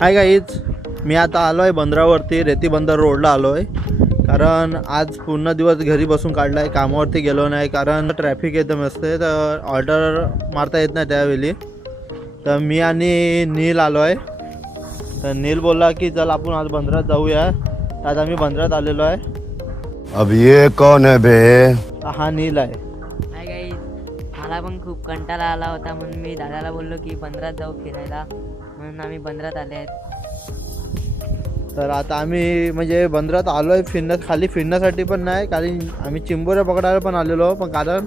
Hi guys, मी आता आलो आहे बंदरावरती, रेती बंदर रोडला आलो आहे. कारण आज पूर्ण दिवस घरी बसून काढला आहे, कामावरती गेलो नाही कारण ट्रॅफिक एकदम असते, तर ऑर्डर मारता येत नाही त्यावेळी. तर मी आणि नील आलो आहे. तर नील बोलला की चल आपण आज बंदरात जाऊया. आज आम्ही बंदरात आलेलो आहे. अब ये कौन है बे? हा नील आहे. हाय गाईज, मला पण खूप कंटाळा आला होता म्हणून मी दादाला बोललो की बंदरात जाऊ फिरायला, म्हणून आम्ही बंदरात आले आहेत. तर आता आम्ही म्हणजे बंदरात आलो आहे खाली फिरण्यासाठी पण नाही, कारण आम्ही चिंबोऱ्या पकडायला पण आलेलो, पण कारण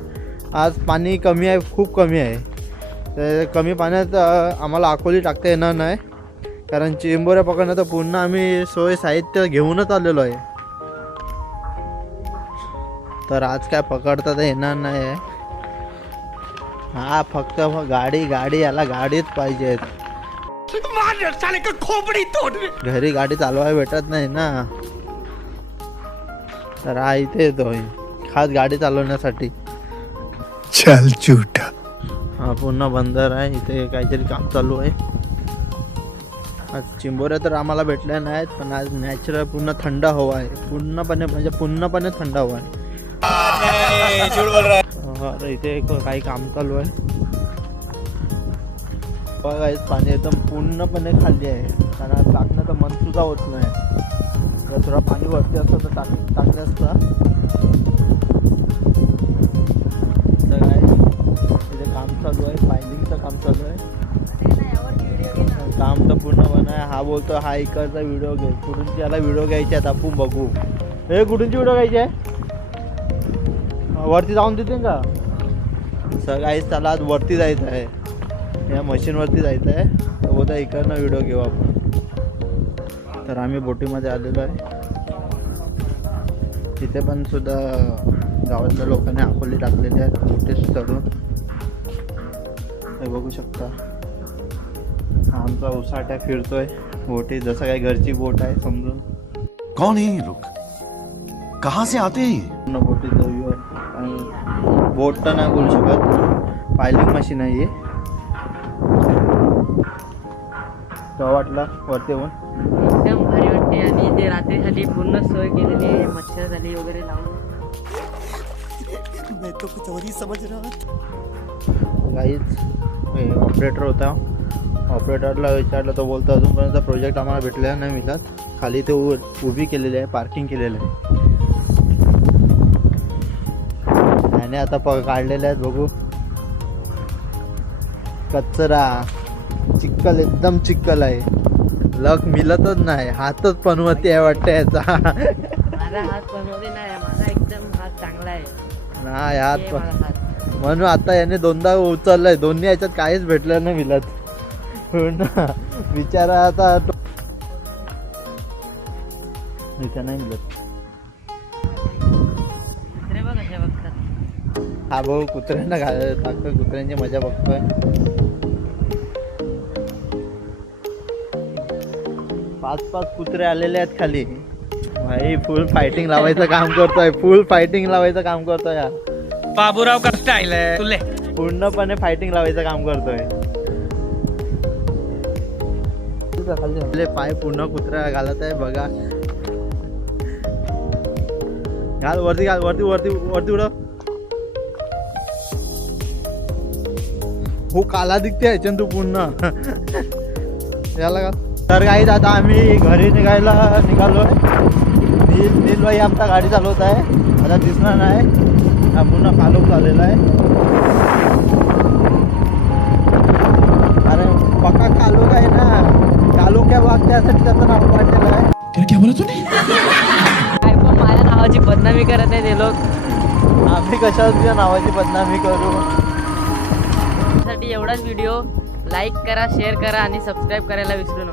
आज पाणी कमी आहे, खूप कमी आहे. तर कमी पाण्यात आम्हाला अकोली टाकता येणार नाही, कारण चिंबोऱ्या पकडण्याचं पूर्ण आम्ही सोय साहित्य घेऊनच आलेलो आहे. तर आज काय पकडता तर येणार नाही आहे. हा फक्त गाडी याला गाडीच पाहिजे. घरी गाडी चालवायला भेटत नाही ना, तर हा इथे येतोय खास गाडी चालवण्यासाठी. चल झूठा. हा पूर्ण बंदर आहे, इथे काहीतरी काम चालू आहे. आज चिंबोऱ्या तर आम्हाला भेटल्या नाहीत, पण आज नॅचरल पूर्ण थंड हवा आहे, पूर्णपणे थंड हवा आहे. इथे काही काम चालू आहे. बघा पाणी एकदम पूर्णपणे खाली आहे, कारण टाकण्याचं मन सुद्धा होत नाही. जर थोडा पाणी वरती असतं तर टाकले असतं. तर काय इथे काम चालू आहे, पायलिंगचं काम चालू आहे. काम तर पूर्णपणे आहे. हा बोलतो हा इकडचा व्हिडिओ घे, कुठूनची याला व्हिडिओ घ्यायचे आहेत, आपण बघू. हे कुठूनची व्हिडिओ घ्यायची आहे, वरती जाऊन देते का? सगळ्याच त्याला आज वरती जायचं आहे, या मशीनवरती जायचं आहे. तर बोलता इकडनं व्हिडिओ घेऊ आपण. तर आम्ही बोटीमध्ये आलेलो आहे. तिथे पण सुद्धा गावातल्या लोकांनी अकोली टाकलेले आहेत बोटी चढून, हे बघू शकता. हा आमचा उसाट्या फिरतोय बोटी, जसं काही घरची बोट आहे समजून. कौन है ये लोग? कहाँ से आते हैं? पूर्ण बोटी जाऊया. आणि बोट तर नाही बोलू शकत, पायलिंग मशीन आहे ही. तो वाटला वरती येऊन एकदम भारी वाटते, आणि ते रात्रीसाठी पूर्ण सोय केलेली आहे, मच्छर झाली वगैरे लावून. मैं तो कुछ और ही समझ रहा था. काहीच ऑपरेटर होता, ऑपरेटरला विचारलं, तो बोलतो अजूनपर्यंत प्रोजेक्ट आम्हाला भेटलेला नाही मिळत. खाली ते उभी केलेली आहे, पार्किंग केलेलं आहे. त्याने आता काढलेले आहेत बघू. कचरा चिक्कल, एकदम चिक्कल आहे. लक मिळतच नाही, हातच पनवती आहे वाटतं याचा. माझा हात बनवते नाही, माझा एकदम हात चांगला आहे. नाही हात हे माझा हात. म्हणून आता याने दोनदा उचललंय, दोन्ही याच्यात काहीच भेटलं नाही मिळत. विचारा आता इथे नाही मिळत. कुत्रे बघ कशा बघतात. हा भाऊ कुत्र्यांना टाकतोय, कुत्र्यांची मजा बघतोय. पाच कुत्रे आलेले आहेत खाली. भाई फुल फायटिंग लावायचं काम करतोय, हा बाबूराव का स्टाईल आहे तुले. पूर्णपणे फायटिंग लावायचं काम करतोय. पाय पूर्ण कुत्रा घालत आहे बघा. घाल वरती उडव. हो काला दिसते ह्याच्यान तू पूर्ण. याला का तर काही आता आम्ही घरी निघालोय. नील भाई आमचा गाडी चालवत आहे, आता दिसणार नाही. हा पूर्ण कालोख झालेला आहे, अरे पक्का कालोख आहे ना. कालोख्या वाघ त्यासाठी त्याचं नाव काढलेलं आहे. काय पण माझ्या नावाची बदनामी करत आहे ते लोक. आम्ही कशावर तुझ्या नावाची बदनामी करू. त्यासाठी एवढाच व्हिडिओ लाईक करा, शेअर करा आणि सबस्क्राईब करायला विसरू नका.